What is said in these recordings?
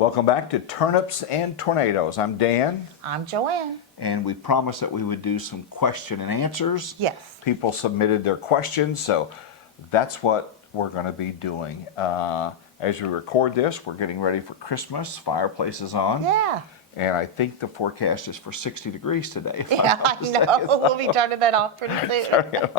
Welcome back to Turnips and Tornadoes. I'm Dan. I'm Joanne. And we promised that we would do some question and answers. Yes. People submitted their questions, so that's what we're going to be doing. As we record this, we're getting ready for Christmas. Fireplace is on. Yeah. And I think the forecast is for 60 degrees today. Yeah, I know. We'll be turning that off pretty soon.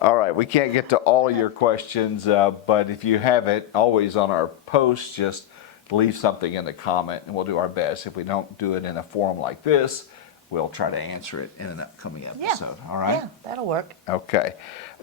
All right, we can't get to all of your questions, but if you have it, always on our post, just leave something in the comment and we'll do our best. If we don't do it in a forum like this, we'll try to answer it in an upcoming episode. Yeah. All right? Yeah, that'll work. Okay.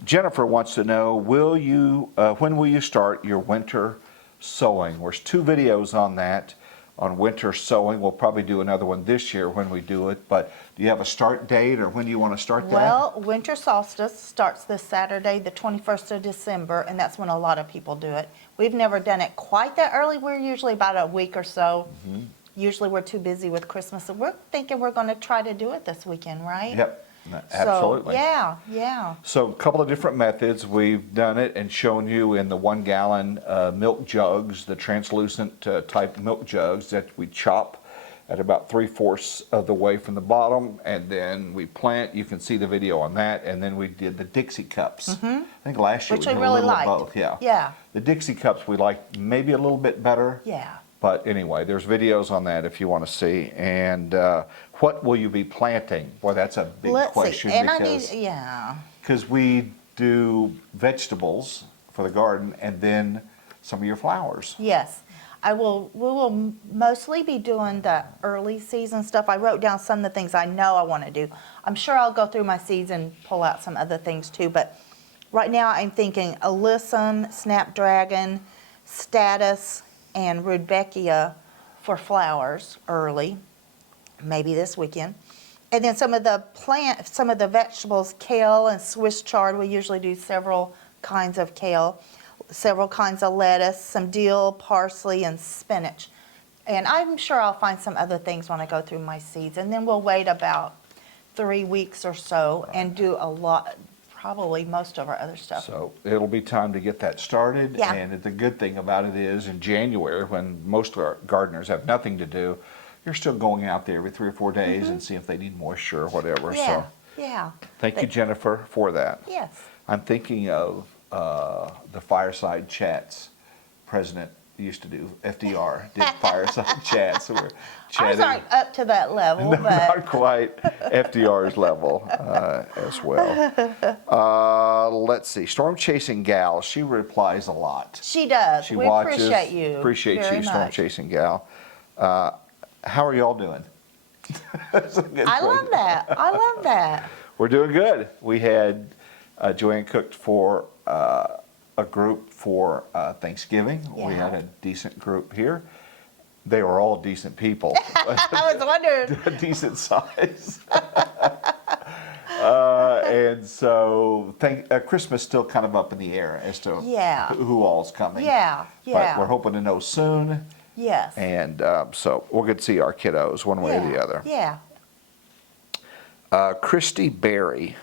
Jennifer wants to know, when will you start your winter sowing? There's 2 videos on that, on winter sowing. We'll probably do another one this year when we do it, but do you have a start date, or when do you want to start that? Well, winter solstice starts this Saturday, the 21st of December, and that's when a lot of people do it. We've never done it quite that early. We're usually about a week or so. Mm-hmm. Usually we're too busy with Christmas, so we're thinking we're going to try to do it this weekend, right? Yep, absolutely. So, yeah. So a couple of different methods. We've done it and shown you in the 1-gallon milk jugs, the translucent type milk jugs that we chop at about 3/4 of the way from the bottom, and then we plant. You can see the video on that. And then we did the Dixie cups. Mm-hmm. I think last year Which we did really a little liked. of both. Yeah. Yeah. The Dixie cups we liked maybe a little bit better. Yeah. But anyway, there's videos on that if you want to see. And what will you be planting? Boy, that's a big question. And because we do vegetables for the garden and then some of your flowers. Yes. We will mostly be doing the early season stuff. I wrote down some of the things I know I want to do. I'm sure I'll go through my seeds and pull out some other things too, but right now I'm thinking alyssum, snapdragon, statice, and rudbeckia for flowers early, maybe this weekend. And then some of the vegetables, kale and Swiss chard. We usually do several kinds of kale, several kinds of lettuce, some dill, parsley, and spinach. And I'm sure I'll find some other things when I go through my seeds. And then we'll wait about 3 weeks or so and do a lot, probably most of our other stuff. So it'll be time to get that started. Yeah. And the good thing about it is in January, when most of our gardeners have nothing to do, you're still going out there every 3 or 4 days and see if they need moisture or whatever. Yeah, So yeah. thank you, Jennifer, for that. Yes. I'm thinking of the fireside chats President used to do. FDR did fireside chats. So we're chatting. Ours aren't up to that level, No, but not quite FDR's level as well. Let's see. Storm Chasing Gal, she replies a lot. she does. She We watches. appreciate you. Appreciate very you, Storm much. Chasing Gal. How are y'all doing? That's a good I love question. that. I love that. We're doing good. We had Joanne cooked for a group for Thanksgiving. We Yeah. had a decent group here. They were all decent people. I was wondering. A decent size. And so Christmas still kind of up in the air as to who all's coming. Yeah, But we're hoping to know soon. Yes. And so we'll get to see our kiddos one way or the other. Yeah. Christy Berry,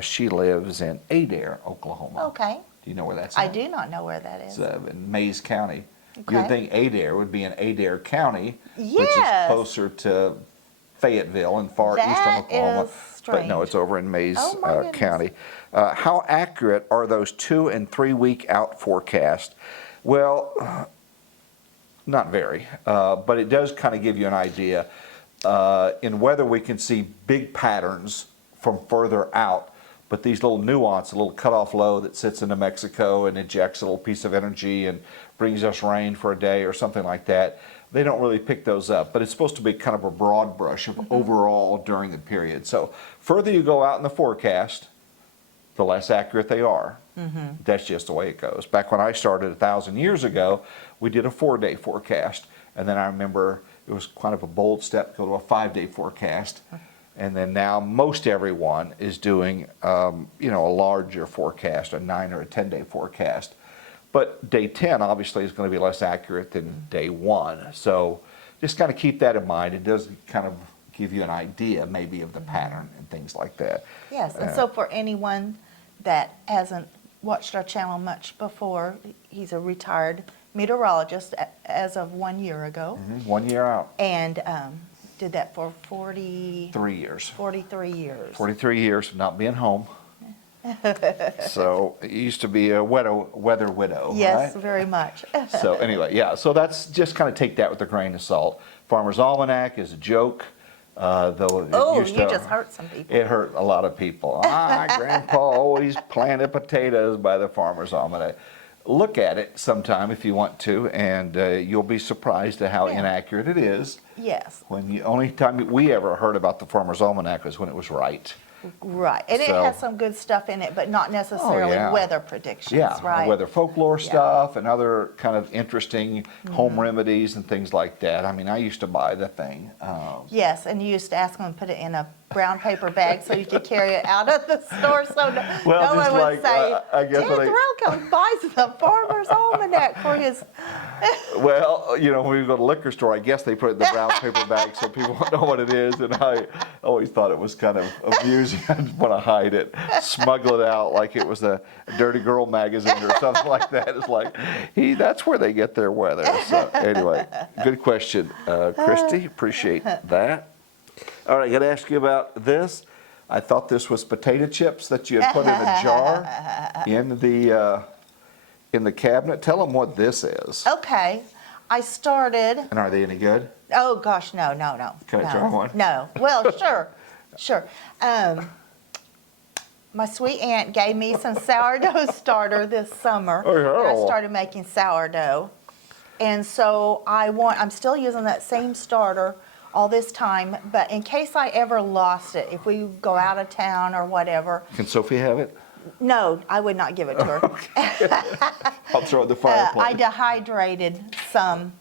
she lives in Adair, Oklahoma. Okay. Do you know where that's I at? do not know where that is. It's in Mays County. Okay. You'd think Adair would be in Adair County, which is Yes. closer to Fayetteville and far That eastern Oklahoma. is But no, strange. it's over in Mays Oh, my goodness. County. How accurate are those 2 and 3 week out forecasts? Well, not very, but it does kind of give you an idea. In weather, we can see big patterns from further out, but these little nuance, a little cutoff low that sits into Mexico and ejects a little piece of energy and brings us rain for a day or something like that, they don't really pick those up. But it's supposed to be kind of a broad brush of overall during the period. So further you go out in the forecast, the less accurate they are. That's just the way it goes. Back when I started 1,000 years ago, we did a 4-day forecast. And then I remember it was kind of a bold step to go to a 5-day forecast. And then now most everyone is doing, a larger forecast, a 9 or a 10-day forecast. But day 10 obviously is going to be less accurate than day 1. So just kind of keep that in mind. It does kind of give you an idea maybe of the pattern and things like that. Yes, and so for anyone that hasn't watched our channel much before, he's a retired meteorologist as of 1 year ago, 1 year out, and did that for 3 years. 43 years. 43 years of not being home. So it used to be a weather widow, Yes, right? very much. So anyway, yeah, so that's just kind of take that with a grain of salt. Farmer's Almanac is a joke, though it Oh, used you to, just hurt some people. it hurt a lot of people. Grandpa always planted potatoes by the Farmer's Almanac. Look at it sometime if you want to, and you'll be surprised at how Yeah. inaccurate it is. Yes, Only time we ever heard about the Farmer's Almanac was when it was right. right. And it So- has some good stuff in it, but not necessarily yeah. weather predictions, Yeah, right? weather folklore Yeah. stuff and other kind of interesting home remedies and things like that. I mean, I used to buy the thing. Yes, and you used to ask them to put it in a brown paper bag so you could carry it out of the store so no Well, one just would like, say, I guess Dad when they- Terrell comes buys the Farmer's Almanac for his... Well, when we go to the liquor store, I guess they put it in the brown paper bag so people won't know what it is. And I always thought it was kind of amusing. I didn't want to hide it, smuggle it out like it was a Dirty Girl magazine or something like that. It's like, that's where they get their weather. So anyway, good question, Christy. Appreciate that. All right, I got to ask you about this. I thought this was potato chips that you had put in a jar in the cabinet. Tell them what this is. Okay, I started... And are they any good? Oh, gosh, no. Can I no, try one? No. Well, sure. My sweet aunt gave me some sourdough starter this summer. Oh, yeah. And I started making sourdough. And so I'm still using that same starter all this time, but in case I ever lost it, if we go out of town or whatever, Can Sophie have it? no, I would not give it to her. I'll throw it in the I fireplace. dehydrated some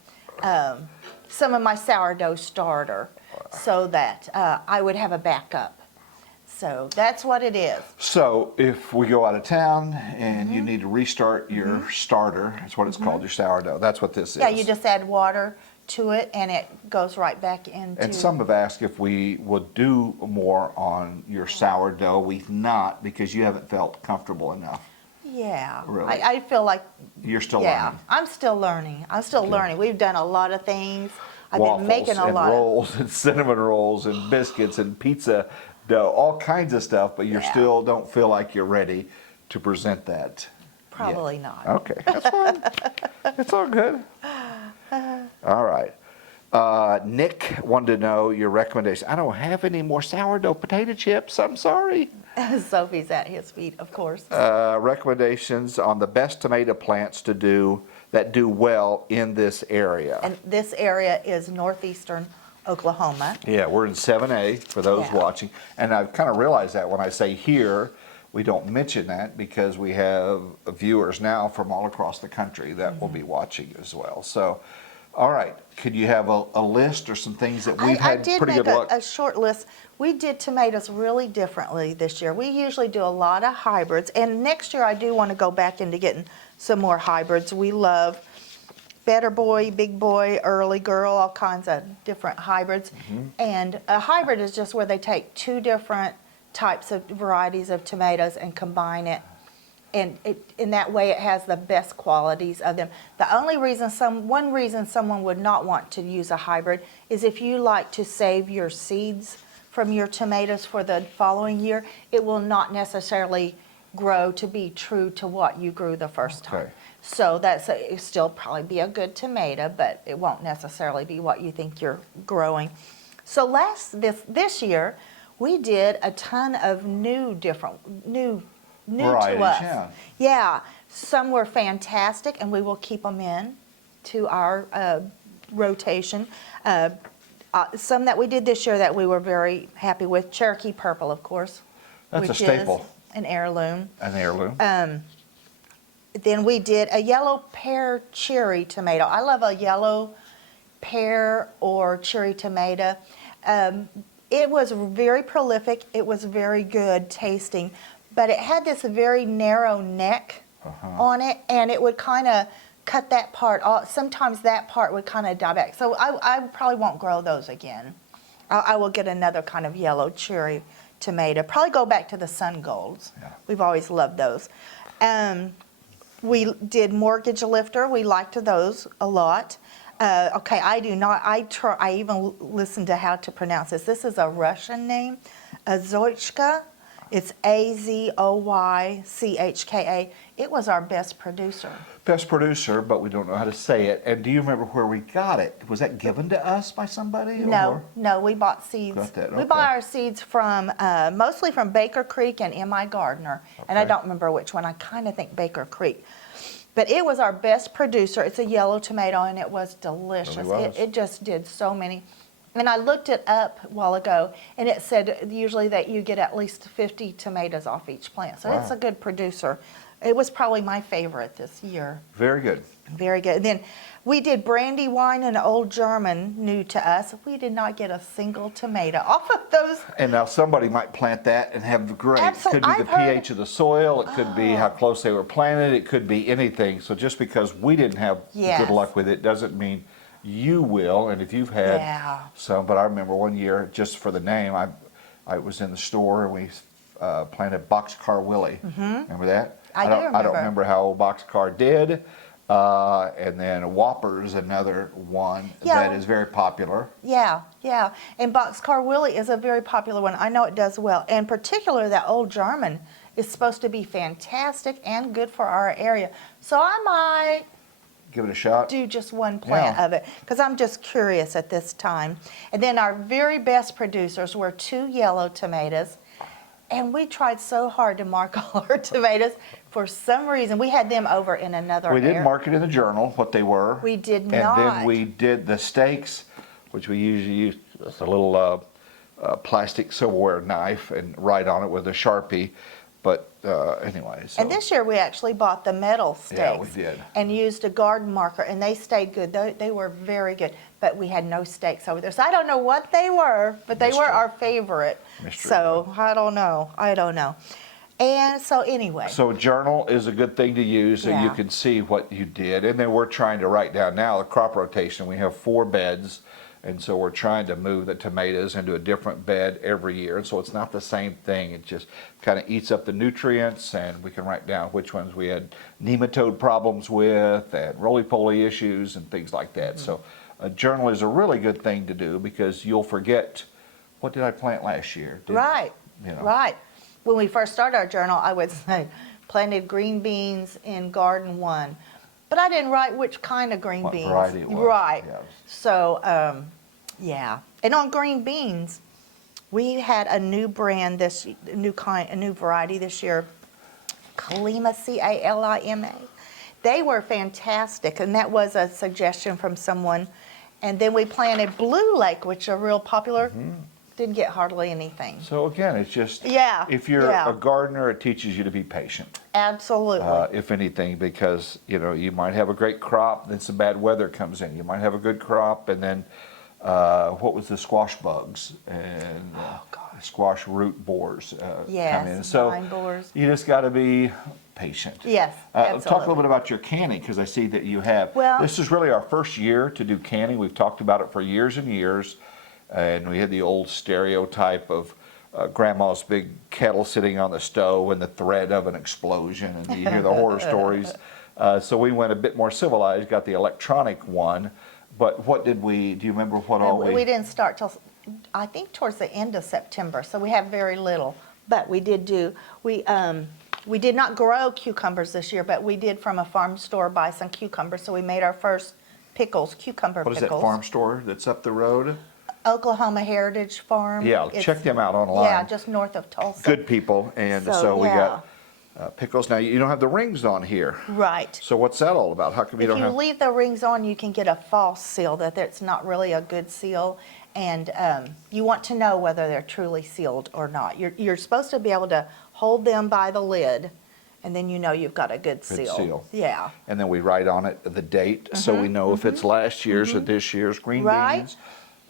of my sourdough starter so that I would have a backup. So that's what it is. So if we go out of town and you need to restart your starter, that's what it's called, your sourdough. That's what this is. Yeah, you just add water to it and it goes right back into... And some have asked if we would do more on your sourdough. We've not, because you haven't felt comfortable enough. Yeah. Really? I feel like... You're still Yeah, learning. I'm still learning. We've done a lot of things. I've Waffles been making a and lot of... rolls and cinnamon rolls and biscuits and pizza dough, all kinds of stuff, but you Yeah. still don't feel like you're ready to present that. Probably yet. not. Okay, that's fine. It's all good. All right. Nick wanted to know your recommendation. I don't have any more sourdough potato chips. I'm sorry. Sophie's at his feet, of course. Recommendations on the best tomato plants to do that do well in this area. And this area is northeastern Oklahoma. Yeah, we're in 7A for those Yeah. watching. And I've kind of realized that when I say here, we don't mention that because we have viewers now from all across the country that will be watching as well. So, all right, could you have a list or some things that we've I had did pretty make good luck? a short list. We did tomatoes really differently this year. We usually do a lot of hybrids, and next year I do want to go back into getting some more hybrids. We love Better Boy, Big Boy, Early Girl, all kinds of different hybrids. And a hybrid is just where they take two different types of varieties of tomatoes and combine it. And in that way, it has the best qualities of them. The only reason one reason someone would not want to use a hybrid is if you like to save your seeds from your tomatoes for the following year, it will not necessarily grow to be true to what you grew the first time. Okay. So it'll still probably be a good tomato, but it won't necessarily be what you think you're growing. So this year, we did a ton of new to Varieties, us. yeah. Yeah, some were fantastic, and we will keep them in to our rotation. Some that we did this year that we were very happy with. Cherokee Purple, of course. That's a which staple. Is an heirloom. An heirloom. Then we did a yellow pear cherry tomato. I love a yellow pear or cherry tomato. It was very prolific. It was very good tasting, but it had this very narrow neck on it, and it would kind of cut that part off. Sometimes that part would kind of die back. So I probably won't grow those again. I will get another kind of yellow cherry tomato. Probably go back to the sun golds. Yeah. We've always loved those. We did mortgage lifter. We liked those a lot. Okay, I do not. I even listened to how to pronounce this. This is a Russian name, Azoychka. It's Azoychka. It was our best producer. Best producer, but we don't know how to say it. And do you remember where we got it? Was that given to us by somebody? No, no, we bought seeds. Got that, We okay. bought our seeds from mostly from Baker Creek and M.I. Gardner, and I Okay. don't remember which one. I kind of think Baker Creek. But it was our best producer. It's a yellow tomato, and it was delicious. Really was. It just did so many. And I looked it up a while ago, and it said usually that you get at least 50 tomatoes off each plant. So it's Wow. a good producer. It was probably my favorite this year. Very good. Very good. And then we did brandy wine and Old German, new to us. We did not get a single tomato off of those. And now somebody might plant that and have the great. It could be I've the heard- pH of the soil. It could be how close they were planted. It could be anything. So just because we didn't have Yes. good luck with it doesn't mean you will. And if you've had Yeah. some, but I remember one year, just for the name, I was in the store and we planted Boxcar Willie. Remember that? I do I don't remember. remember how old Boxcar did. And then Whopper's another one Yeah. that is very popular. Yeah, yeah. And Boxcar Willie is a very popular one. I know it does well. And particularly that Old German is supposed to be fantastic and good for our area. So I might Give it a shot. do just one plant Yeah. of it because I'm just curious at this time. And then our very best producers were 2 yellow tomatoes. And we tried so hard to mark all our tomatoes. For some reason, we had them over in another We didn't area. mark it in the journal, what they were. We did And not. then we did the steaks, which we usually use a little plastic silverware knife and write on it with a Sharpie. But anyway, so. And this year we actually bought the metal stakes. Yeah, we did. And used a garden marker, and they stayed good. They were very good, but we had no stakes over there. So I don't know what they were, but they were Mystery. our favorite. Mystery. So I don't know. And so anyway, So a journal is a good thing to use so you Yeah. can see what you did. And then we're trying to write down now the crop rotation. We have 4 beds. And so we're trying to move the tomatoes into a different bed every year. And so it's not the same thing. It just kind of eats up the nutrients, and we can write down which ones we had nematode problems with and roly-poly issues and things like that. So a journal is a really good thing to do because you'll forget, what did I plant last year? right, you know. right. When we first started our journal, I would say planted green beans in garden 1. But I didn't write which kind of green What beans. variety it was, Right. yes. So, yeah. And on green beans, we had a new brand a new variety this year, Kalima, Calima. They were fantastic, and that was a suggestion from someone. And then we planted Blue Lake, which are real popular. Didn't get hardly anything. So again, it's just, Yeah, if you're yeah. a gardener, it teaches you to be patient. Absolutely. If anything, because you might have a great crop, then some bad weather comes in. You might have a good crop, and then what was the squash bugs and squash root borers Yes, come in. So vine borers. you just got to be patient. Yes, Talk a absolutely. little bit about your canning, because I see that you have. Well- This is really our first year to do canning. We've talked about it for years and years, and we had the old stereotype of grandma's big kettle sitting on the stove and the threat of an explosion, and you hear the horror stories. So we went a bit more civilized, got the electronic one. But what did do you remember what all We didn't start till, I think, towards the end of September, so we have very little. But we did we did not grow cucumbers this year, but we did from a farm store buy some cucumbers, so we made our first cucumber What is pickles. that farm store that's up the road? Oklahoma Heritage Farm. Yeah, It's- check them out online. Yeah, just north of Tulsa. Good people, and So, so we yeah. got pickles. Now, you don't have the rings on here. Right. So what's that all about? How come you If don't you have? leave the rings on, you can get a false seal that it's not really a good seal, and you want to know whether they're truly sealed or not. You're supposed to be able to hold them by the lid, and then you know you've got a good seal. seal. Yeah. And then we write on it the date, so we know if it's last year's or this year's. Green Right. beans,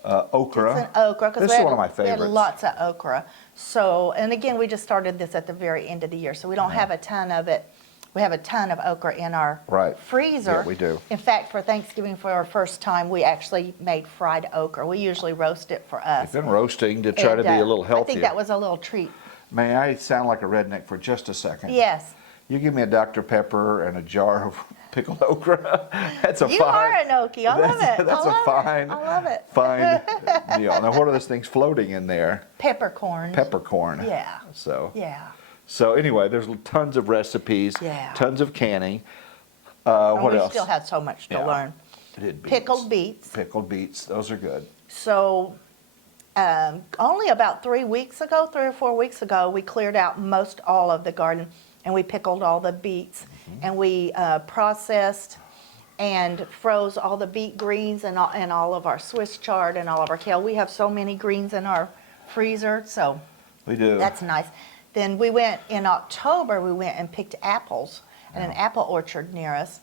okra. It's an okra, because This we is had, one of my we had favorites. lots of okra. So, and again, we just started this at the very end of the year, so we don't have a ton of it. We have a ton of okra in our Right. freezer. Yeah, we do. In fact, for Thanksgiving, for our first time, we actually made fried okra. We usually roast it for us. I've been roasting to try to And, be a little I healthier. think that was a little treat. May I sound like a redneck for just a second? Yes. You give me a Dr. Pepper and a jar of pickled okra. That's a You fine. are an Okie. I love it. That's I love a fine. It. I love it. Fine meal. Now, what are those things floating in there? Peppercorn. Peppercorn. Yeah. So Yeah. anyway, there's tons of recipes. Yeah. Tons of canning. And What we else? still have so much to Yeah. learn. Did Pickled beets. Pickled beets. Those are good. So only about 3 or 4 weeks ago, we cleared out most all of the garden and we pickled all the beets and we processed and froze all the beet greens and all of our Swiss chard and all of our kale. We have so many greens in our freezer, so We do. that's nice. Then we went in October, we went and picked apples at an apple orchard near us.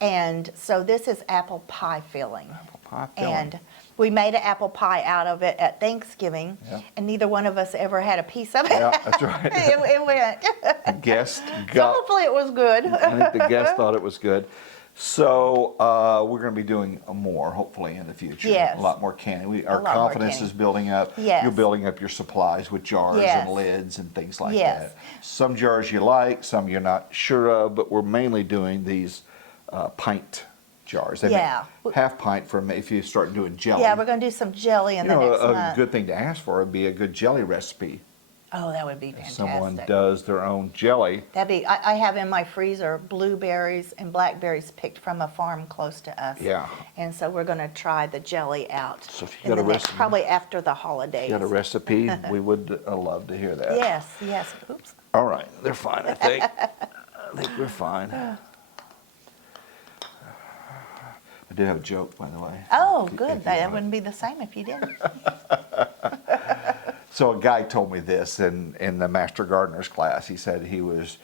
And so this is apple pie filling. Apple pie filling. And we made an apple pie out of it at Thanksgiving, Yeah. and neither one of us ever had a piece of it. Yeah, that's right. it went. The guest So got. hopefully it was good. I think the guest thought it was good. So we're going to be doing more, hopefully, in the future. Yes. A lot more canning. Our lot more confidence canning. is building up. Yes. You're building up your supplies with jars Yes. and lids and things like Yes. that. Some jars you like, some you're not sure of, but we're mainly doing these pint jars. They make Yeah. half pint for if you start doing jelly. Yeah, we're going to do some jelly in you the know, next a month. good thing to ask for would be a good jelly recipe. Oh, that would be If fantastic. someone does their own jelly. That'd be. I have in my freezer blueberries and blackberries picked from a farm close to us. Yeah. And so we're going to try the jelly out. So if you in got the a next- recipe- probably after the holidays. Got a recipe? We would love to hear that. Yes, yes. Oops. All right, they're fine, I think. I think we're fine. I did have a joke, by the way. Oh, If you- good. if you That want it. wouldn't be the same if you didn't. So a guy told me this in the Master Gardener's class. He said he was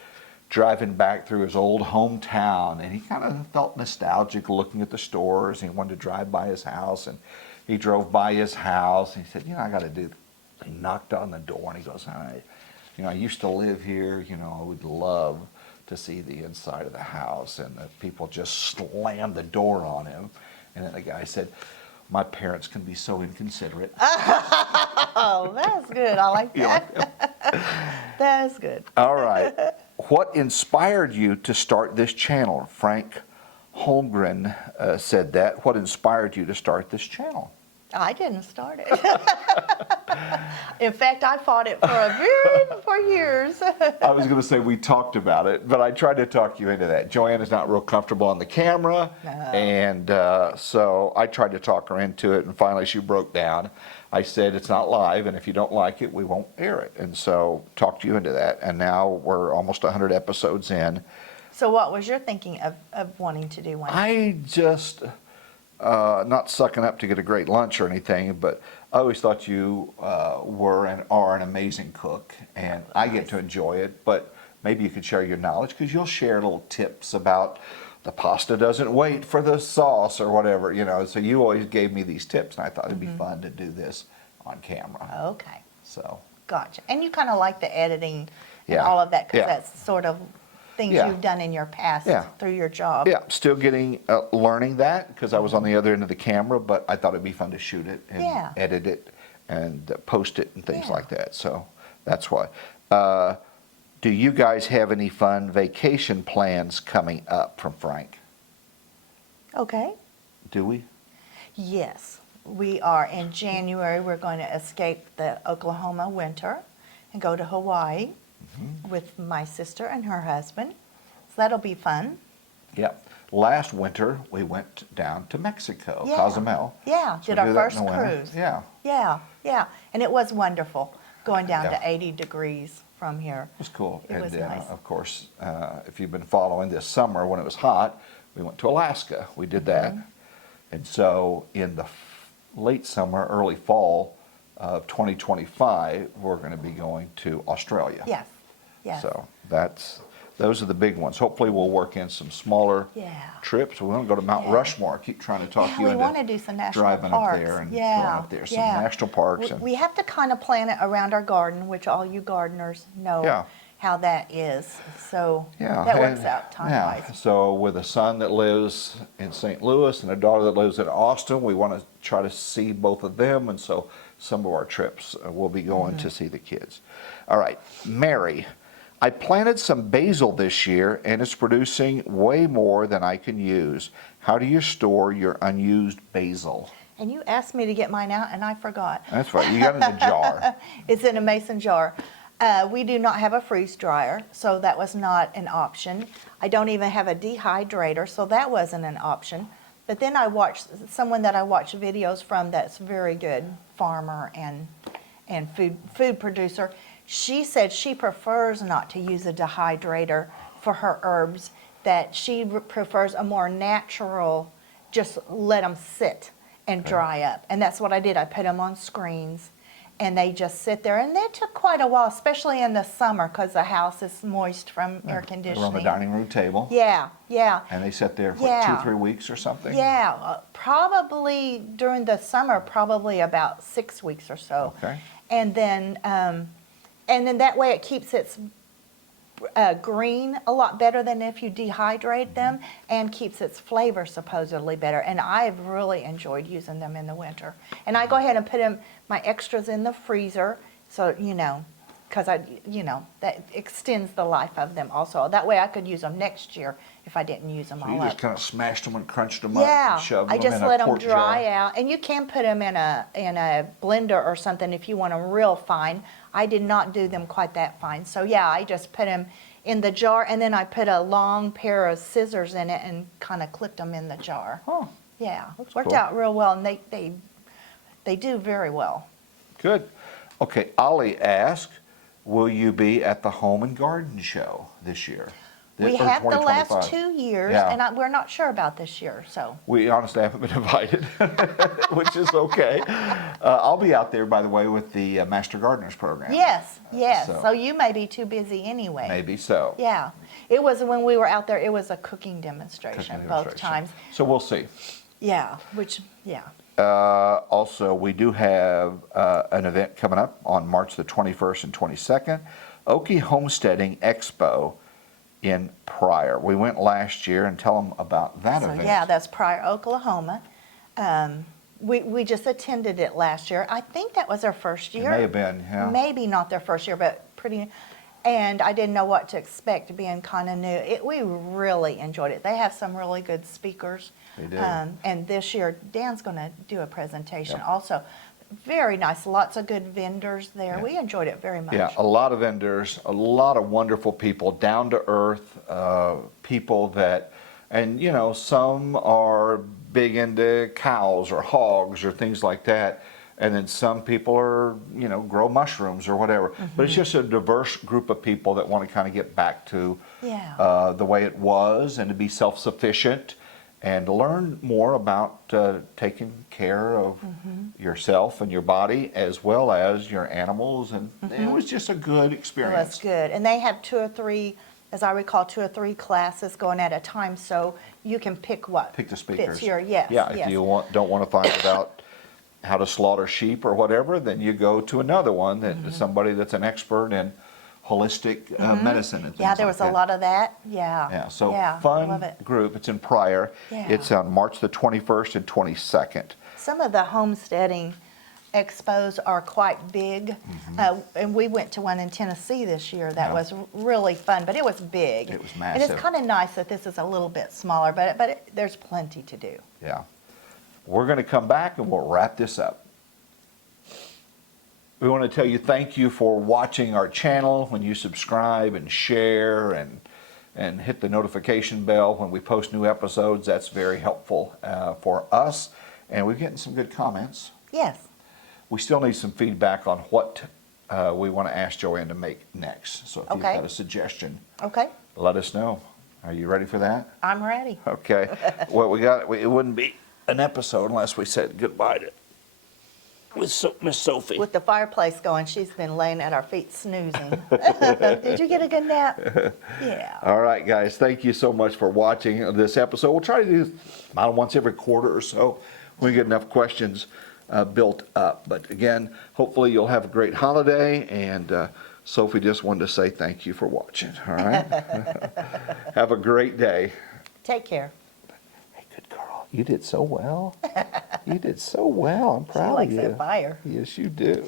driving back through his old hometown, and he kind of felt nostalgic looking at the stores, and he wanted to drive by his house, and he drove by his house, and he said, I got to do. He knocked on the door, and he goes, I used to live here. I would love to see the inside of the house, and the people just slammed the door on him, and then the guy said, my parents can be so inconsiderate. Oh, that's good. I like that. That's good. All right. What inspired you to start this channel? Frank Holmgren said that. What inspired you to start this channel? I didn't start it. In fact, I fought it for years. I was going to say we talked about it, but I tried to talk you into that. Joanne is not real comfortable on the camera, No. and so I tried to talk her into it, and finally she broke down. I said it's not live, and if you don't like it, we won't air it. And so talked you into that, and now we're almost 100 episodes in. So what was your thinking of wanting to do one? I just, not sucking up to get a great lunch or anything, but I always thought you were and are an amazing cook, and I get to enjoy it, but maybe you could share your knowledge, because you'll share little tips about the pasta doesn't wait for the sauce or whatever, so you always gave me these tips, and I thought it'd be fun to do this on camera. Okay. So, Gotcha. And you kind of like the editing and Yeah. all of that because Yeah. that's sort of things Yeah. you've done in your past Yeah. through your job. yeah, still getting, learning that, because I was on the other end of the camera, but I thought it'd be fun to shoot it and Yeah. edit it and post it and things Yeah. like that, so that's why. Do you guys have any fun vacation plans coming up from Frank? Okay. Do we? Yes. We are in January. We're going to escape the Oklahoma winter and go to Hawaii with my sister and her husband. So that'll be fun. Yep. Last winter, we went down to Mexico, Yeah. Cozumel. Yeah, So did we our do that in first the winter. cruise. Yeah, Yeah, yeah. And it was wonderful going down Yeah. to 80 degrees from here. it was cool. It was nice. Of course, if you've been following this summer when it was hot, we went to Alaska. We did that. Mm-hmm. And so in the late summer, early fall of 2025, we're going to be going to Australia. Yes, yes. So those are the big ones. Hopefully we'll work in some smaller Yeah. trips. We want to go to Mount Yeah. Rushmore. I keep trying to talk Yeah, you we into want to do some national driving parks. up there and Yeah, going up there. Some yeah. national parks. We- And, We have to kind of plan it around our garden, which all you gardeners know Yeah. how that is. So yeah, that works and- out time-wise. Yeah. So with a son that lives in St. Louis and a daughter that lives in Austin, we want to try to see both of them. And so some of our trips will be going Mm-hmm. to see the kids. All right, Mary. I planted some basil this year and it's producing way more than I can use. How do you store your unused basil? And you asked me to get mine out, and I forgot. That's right. You got it in a jar. It's in a mason jar. We do not have a freeze dryer, so that was not an option. I don't even have a dehydrator, so that wasn't an option. But then I watched someone that I watch videos from that's very good farmer and food producer. She said she prefers not to use a dehydrator for her herbs, that she prefers a more natural, just let them sit and dry up. And that's what I did. I put them on screens and they just sit there. And that took quite a while, especially in the summer because the house is moist from air conditioning. They're on the dining room table. Yeah, yeah. And they sit there for Yeah. 2 or 3 weeks or something? Yeah, probably during the summer, probably about 6 weeks or so. Okay. And then that way it keeps its green a lot better than if you dehydrate them, and keeps its flavor supposedly better. And I've really enjoyed using them in the winter. And I go ahead and put my extras in the freezer, so because that extends the life of them also. That way I could use them next year if I didn't use them So all you up. just kind of smashed them and crunched them up Yeah, and shoved I them just in a let them quart dry jar. out, and you can put them in a blender or something if you want them real fine. I did not do them quite that fine, so yeah, I just put them in the jar, and then I put a long pair of scissors in it and kind of clipped them in the jar. Oh, Yeah, That's worked cool. out real well, and they do very well. good. Okay, Ollie asked, will you be at the Home and Garden Show this year? We Or have the last 2025? 2 years, Yeah. and we're not sure about this year, so. We honestly haven't been invited, which is okay. I'll be out there, by the way, with the Master Gardeners program. Yes, yes, So- so you may be too busy anyway. Maybe so. Yeah, it was when we were out there, it was a cooking demonstration Cooking both demonstration. times. So we'll see. Yeah, yeah. Also, we do have an event coming up on March the 21st and 22nd, Okie Homesteading Expo in Pryor. We went last year, and tell them about that So event. yeah, that's Pryor, Oklahoma. We just attended it last year. I think that was our first It year. may have been, yeah. Maybe not their first year, but pretty. And I didn't know what to expect, being kind of new. We really enjoyed it. They have some really good speakers. They do. And this year, Dan's going to do a presentation Yeah. also. Very nice. Lots of good vendors there. Yeah. We enjoyed it very much. Yeah, a lot of vendors, a lot of wonderful people, down to earth, people that, and some are big into cows or hogs or things like that. And then some people are, grow mushrooms or whatever. But it's just a diverse group of people that want to kind of get back to Yeah. the way it was, and to be self-sufficient and to learn more about taking care of yourself and your body as well as your animals. And it was just a good It experience. was good. And they have 2 or 3, as I recall, 2 or 3 classes going at a time, so you can pick what Pick the fits speakers. your, yes, Yeah, yes. if you don't want to find out how to slaughter sheep or whatever, then you go to another one that is somebody that's an expert in holistic medicine and things Yeah, there like was a that. lot of that. Yeah. Yeah, so yeah, I fun love it. group. It's in Pryor. Yeah. It's on March the 21st and 22nd. Some of the homesteading expos are quite big, and we went to one in Tennessee this year that Yeah. was really fun, but it was big. It was And massive. it's kind of nice that this is a little bit smaller, but there's plenty to do. Yeah. We're going to come back and we'll wrap this up. We want to tell you thank you for watching our channel. When you subscribe and share and hit the notification bell when we post new episodes, that's very helpful for us. And we're getting some good comments. Yes. We still need some feedback on what we want to ask Joanne to make next. So if you've Okay. got a suggestion, Okay. let us know. Are you ready for that? I'm ready. Okay. Well, it wouldn't be an episode unless we said goodbye to Miss Sophie. With the fireplace going, she's been laying at our feet snoozing. Did you get a good nap? Yeah. All right, guys. Thank you so much for watching this episode. We'll try to do about once every quarter or so when we get enough questions built up. But again, hopefully you'll have a great holiday. And Sophie just wanted to say thank you for watching. All right. Have a great day. Take care. Hey, good girl. You did so well. You did so well. I'm She proud likes of you. that fire. Yes, you do.